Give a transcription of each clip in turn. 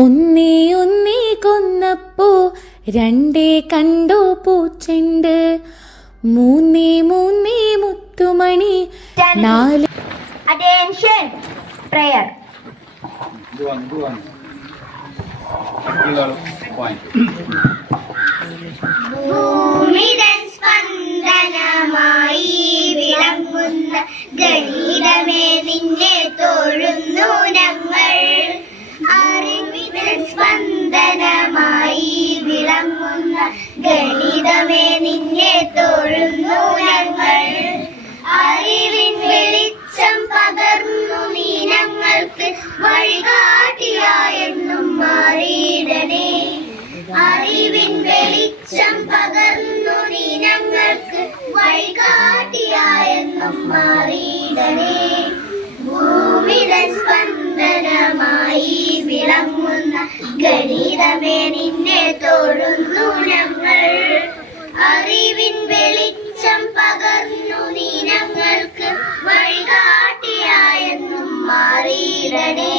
ഒന്നേ ഒന്നേ കൊന്നപ്പോ രണ്ടേ കണ്ടോ പൂച്ചെണ്ട്, മൂന്നേ മൂന്നേ മുത്തുമണി നാല്. Attention, prayer. ഭൂമിതൻ സ്പന്ദനമായി വിളങ്ങുന്ന ഗണിതമേ നിന്നെ തൊഴുന്നു ഞങ്ങൾ. അറിവിതൻ സ്പന്ദനമായി വിളങ്ങുന്ന ഗണിതമേ നിന്നെ തൊഴുന്നു ഞങ്ങൾ. അറിവിൻ വെളിച്ചം പകർന്നു നീ ഞങ്ങൾക്ക് വഴികാട്ടിയായെന്നും മാറിയിടണേ. അറിവിൻ വെളിച്ചം പകർന്നു നീ ഞങ്ങൾക്ക് വഴികാട്ടിയായെന്നും മാറിയിടണേ. ഭൂമിതൻ സ്പന്ദനമായി വിളങ്ങുന്ന ഗണിതമേ നിന്നെ തൊഴുന്നു ഞങ്ങൾ. അറിവിൻ വെളിച്ചം പകർന്നു നീ ഞങ്ങൾക്ക് വഴികാട്ടിയായെന്നും മാറിയിടണേ.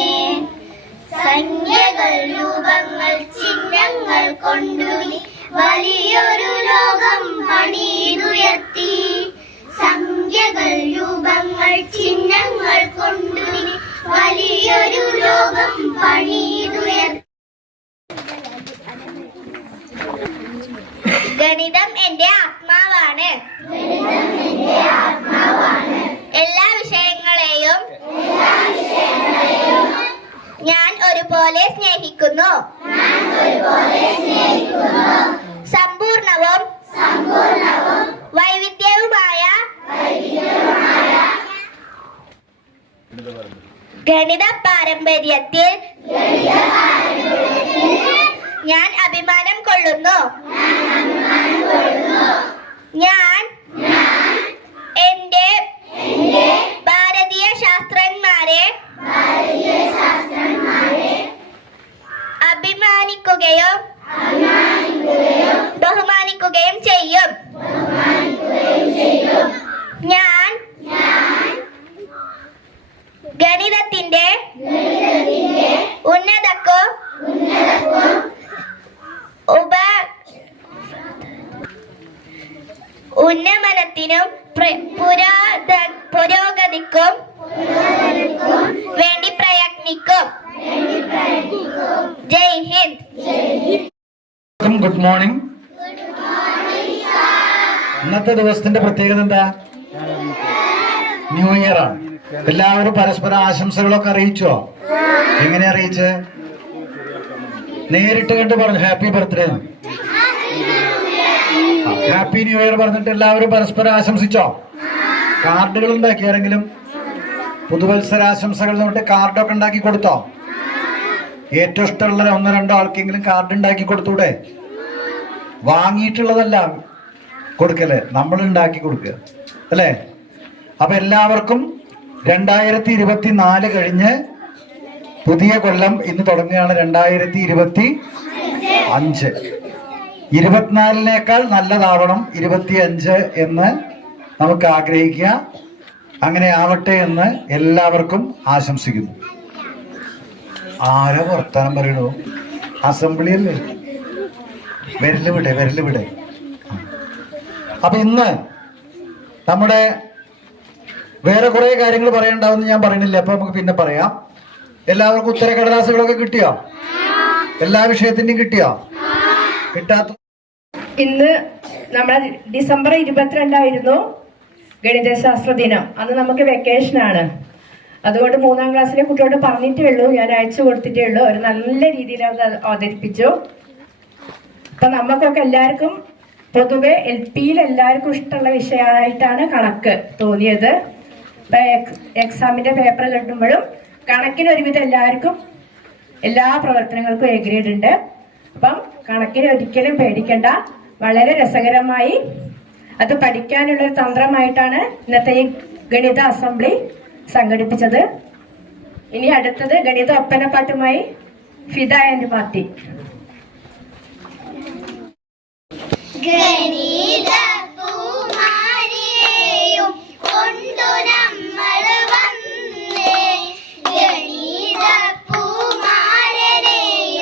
സംഖ്യകൾ രൂപങ്ങൾ ചിഹ്നങ്ങൾ കൊണ്ടു നീ വലിയൊരു ലോകം പണിതുയർത്തി. സംഖ്യകൾ രൂപങ്ങൾ ചിഹ്നങ്ങൾ കൊണ്ടു നീ വലിയൊരു ലോകം പണിതുയർത്തി. ഗണിതം എന്റെ ആത്മാവാണ്. എല്ലാ വിഷയങ്ങളെയും ഞാൻ ഒരുപോലെ സ്നേഹിക്കുന്നു. സമ്പൂർണവും വൈവിധ്യവുമായ ഗണിത പാരമ്പര്യത്തിൽ ഞാൻ അഭിമാനം കൊള്ളുന്നു. ഞാൻ എന്റെ ഭാരതീയ ശാസ്ത്രജ്ഞന്മാരെ അഭിമാനിക്കുകയും ബഹുമാനിക്കുകയും ചെയ്യും. ഞാൻ ഗണിതത്തിന്റെ ഉന്നതക്കും ഉന്നമനത്തിനും പുരോഗതിക്കും വേണ്ടി പ്രയത്നിക്കും. ജയ് ഹിന്ദ്. Good morning. ഇന്നത്തെ ദിവസത്തിന്റെ പ്രത്യേകത എന്താ? ന്യൂ ഇയർ ആണ്. എല്ലാവരും പരസ്പരം ആശംസകളൊക്കെ അറിയിച്ചോ? എങ്ങനെ അറിയിച്ച്? നേരിട്ട് കണ്ട് പറഞ്ഞു happy birthday, happy new year പറഞ്ഞിട്ട് എല്ലാവരും പരസ്പരം ആശംസിച്ചോ? കാർഡുകൾ ഉണ്ടാക്കി ആരെങ്കിലും പുതുവത്സരാശംസകൾ എന്നിട്ട് കാർഡൊക്കെ ഉണ്ടാക്കി കൊടുത്തോ? ഏറ്റവും ഇഷ്ടമുള്ള ഒന്നോ രണ്ടോ ആൾക്കെങ്കിലും കാർഡ് ഉണ്ടാക്കി കൊടുത്തൂടെ? വാങ്ങിയിട്ടുള്ളതല്ല കൊടുക്കല്, നമ്മൾ ഉണ്ടാക്കി കൊടുക്കുക അല്ലേ? അപ്പൊ എല്ലാവർക്കും 2024 കഴിഞ്ഞ് പുതിയ കൊല്ലം ഇന്ന് തുടങ്ങുകയാണ്. 2025 24-നേക്കാൾ നല്ലതാവണം 25 എന്ന് നമുക്ക് ആഗ്രഹിക്കുക. അങ്ങനെ ആവട്ടെ എന്ന് എല്ലാവർക്കും ആശംസിക്കുന്നു. ആരോ വർത്താനം പറയണു? അസംബ്ലി അല്ലേ? വിരല് വിടെ. അപ്പൊ ഇന്ന് നമ്മുടെ വേറെ കുറെ കാര്യങ്ങൾ പറയണ്ടാവുമെന്ന് ഞാൻ പറയണില്ല, അപ്പൊ നമുക്ക് പിന്നെ പറയാം. എല്ലാവർക്കും ഉത്തരക്കടലാസുകളൊക്കെ കിട്ടിയോ? എല്ലാ വിഷയത്തിന്റെയും കിട്ടിയോ? കിട്ടാത്ത ഇന്ന് നമ്മുടെ ഡിസംബർ 22 ഗണിതശാസ്ത്ര ദിനം. അന്ന് നമുക്ക് വെക്കേഷനാണ്. അതുകൊണ്ട് 3ാം ക്ലാസ്സിലെ കുട്ടിയോട് പറഞ്ഞിട്ടേ ഉള്ളൂ, ഞാൻ അയച്ചു കൊടുത്തിട്ടേ ഉള്ളൂ. ഒരു നല്ല രീതിയിൽ അത് അവതരിപ്പിച്ചു. അപ്പൊ നമുക്കൊക്കെ എല്ലാവർക്കും പൊതുവെ LPയിൽ എല്ലാവർക്കും ഇഷ്ടമുള്ള വിഷയമായിട്ടാണ് കണക്ക് തോന്നിയത്. എക്സാമിന്റെ പേപ്പർ കിട്ടുമ്പോഴും കണക്കിന് ഒരുവിധം എല്ലാവർക്കും എല്ലാ പ്രവർത്തനങ്ങൾക്കും A ഗ്രേഡ് ഉണ്ട്. അപ്പം കണക്കിന് ഒരിക്കലും പേടിക്കണ്ട. വളരെ രസകരമായി അത് പഠിക്കാനുള്ള ഒരു തന്ത്രമായിട്ടാണ് ഇന്നത്തെ ഈ ഗണിത അസംബ്ലി സംഘടിപ്പിച്ചത്. ഇനി അടുത്തത് ഗണിത ഒപ്പനപ്പാട്ടുമായി ഫിദ ആൻഡ് പാർട്ടി. ഗണിത പൂമാരിയെയും കൊണ്ടു നമ്മൾ വന്നേ, ഗണിത പൂമാരനെയും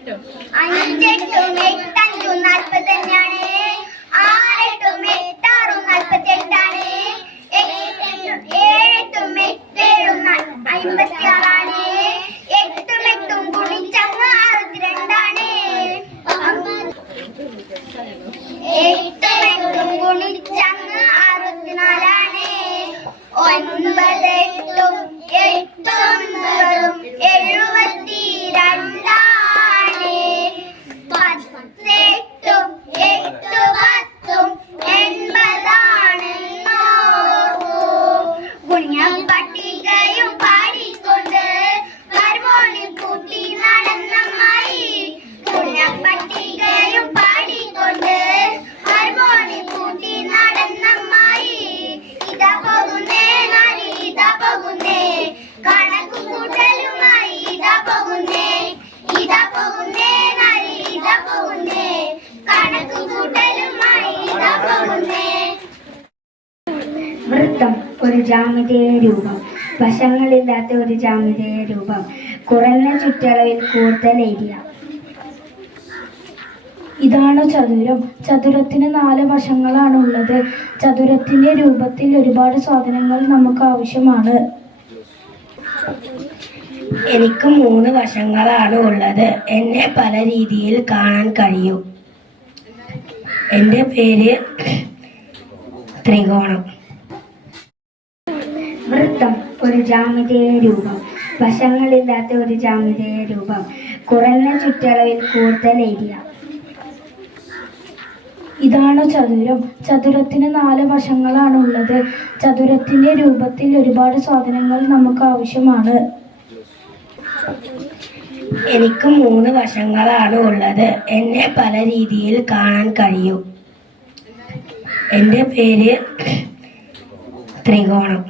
അഞ്ചെട്ടും എട്ടഞ്ചും 45 ആറെട്ടും എട്ടാറും 48 ഏഴെട്ടും എട്ടേഴും 56 എട്ടും എട്ടും ഗുണിച്ചങ്ങ് 62 എട്ടും എട്ടും ഗുണിച്ചങ്ങ് 64 ഒൻപതെട്ടും എട്ടൊൻപതും 72 പത്തെട്ടും എട്ടു പത്തും 80 ഗുണിയം പട്ടികയും പാടിക്കൊണ്ട് ഹാർമോണി കൂട്ടി നടന്നമ്മായി ഗുണിയം പട്ടികയും പാടിക്കൊണ്ട് ഹാർമോണി കൂട്ടി നടന്നമ്മായി ഇതാ പോകുന്നേ നാരി ഇതാ പോകുന്നേ കണക്കു കൂട്ടലുമായി ഇതാ പോകുന്നേ നാരി ഇതാ പോകുന്നേ കണക്കു കൂട്ടലുമായി ഇതാ പോകുന്നേ. വൃത്തം ഒരു ജാമിതീയ രൂപം. വശങ്ങളില്ലാത്ത ഒരു ജാമിതീയ രൂപം. കുറഞ്ഞ ചുറ്റളവിൽ കൂടുതൽ ഏരിയ. ഇതാണ് ചതുരം. ചതുരത്തിന് 4 വശങ്ങളാണ് ഉള്ളത്. ചതുരത്തിന്റെ രൂപത്തിൽ ഒരുപാട് സാധനങ്ങൾ നമുക്ക് ആവശ്യമാണ്. എനിക്ക് 3 വശങ്ങളാണ് ഉള്ളത്. എന്നെ പല രീതിയിൽ കാണാൻ കഴിയും. എൻ്റെ പേര് ത്രികോണം. വൃത്തം ഒരു ജാമിതീയ രൂപം. വശങ്ങളില്ലാത്ത ഒരു ജാമിതീയ രൂപം. കുറഞ്ഞ ചുറ്റളവിൽ കൂടുതൽ ഏരിയ. ഇതാണ് ചതുരം. ചതുരത്തിന് 4 വശങ്ങളാണ് ഉള്ളത്. ചതുരത്തിന്റെ രൂപത്തിൽ ഒരുപാട് സാധനങ്ങൾ നമുക്ക് ആവശ്യമാണ്. എനിക്ക് 3 വശങ്ങളാണ് ഉള്ളത്. എന്നെ പല രീതിയിൽ കാണാൻ കഴിയും. എൻ്റെ പേര് ത്രികോണം.